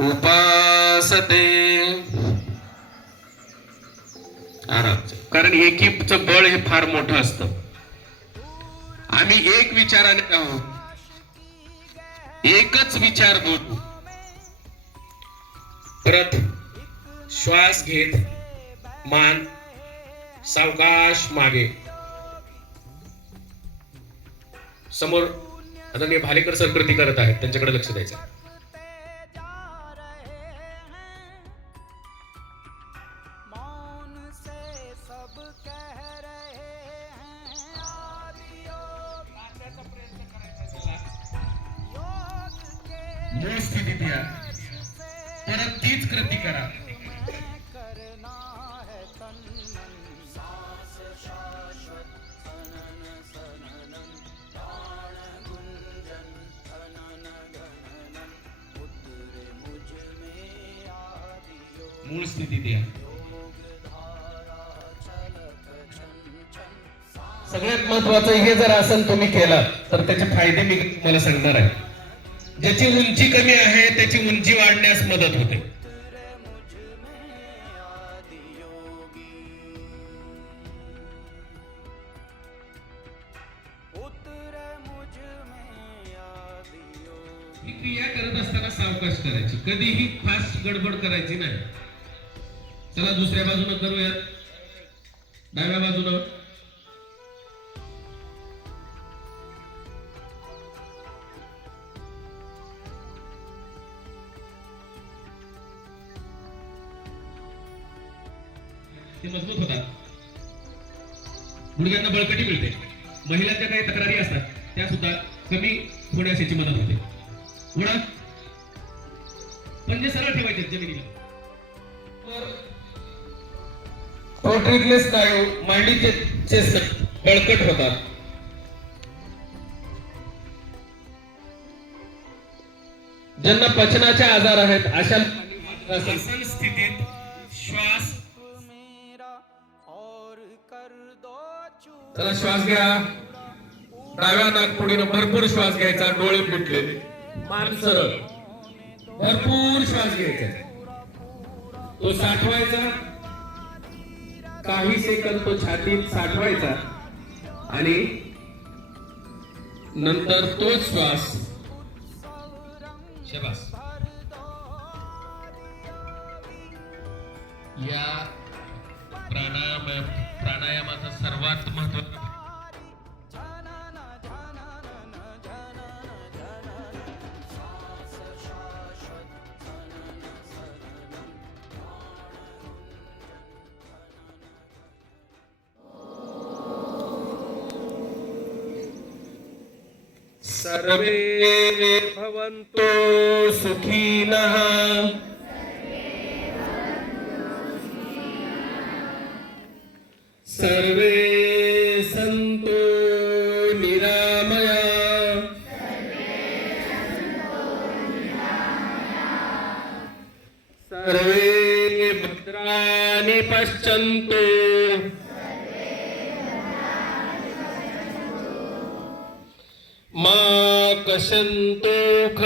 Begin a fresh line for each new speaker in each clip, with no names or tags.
उपासते. आराम कारण एकीचं बळ हे फार मोठं असत. आम्ही एक विचाराने आहोत. एकच विचार बोलू परत श्वास घेत मान सावकाश मागे. समोर आदरणीय भालेकर सर कृती करत आहेत. त्यांच्याकडे लक्ष द्यायचं मूळ स्थितीत या परत तीच कृती करा. मूळ स्थितीत या सगळ्यात महत्वाचं हे जर आसन तुम्ही केलं तर त्याचे फायदे मी तुम्हाला सांगणार आहे. ज्याची उंची कमी आहे त्याची उंची वाढण्यास मदत होते. ही क्रिया करत असताना सावकाश करायची. कधीही फास्ट गडबड करायची नाही. चला दुसऱ्या बाजूनं करूयात. डाव्या बाजूनं. ते मजबूत होतात. गुडघ्यांना बळकटी मिळते. महिलांच्या काही तक्रारी असतात त्या सुद्धा कमी होण्यास याची मदत होते. उडा. म्हणजे सरळ ठेवायचे जमिनीला. पोल्ट्रीतले स्नायू मांडीचे चे स्नायू बळकट होतात. ज्यांना पचनाचे आजार आहेत अशा स्थितीत श्वास चला श्वास घ्या. डाव्या नागपुडीनं भरपूर श्वास घ्यायचा. डोळे पिटले मान सरळ. भरपूर श्वास घ्यायचा. तो साठवायचा. काही सेकंद तो छातीत साठवायचा. आणि नंतर तोच श्वास. शबास. या प्राणायाम प्राणायामाचा सर्वात
महत्त्वाचा
सर्वे भवन्तो सुखिनः। सर्वे संतो निरामया। सर्वे भद्राणि पश्यन्तु। मा कशन्तोख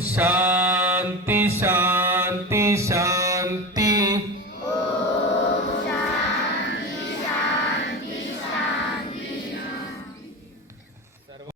भागवेत ॐ शान्ति शान्ति शान्ति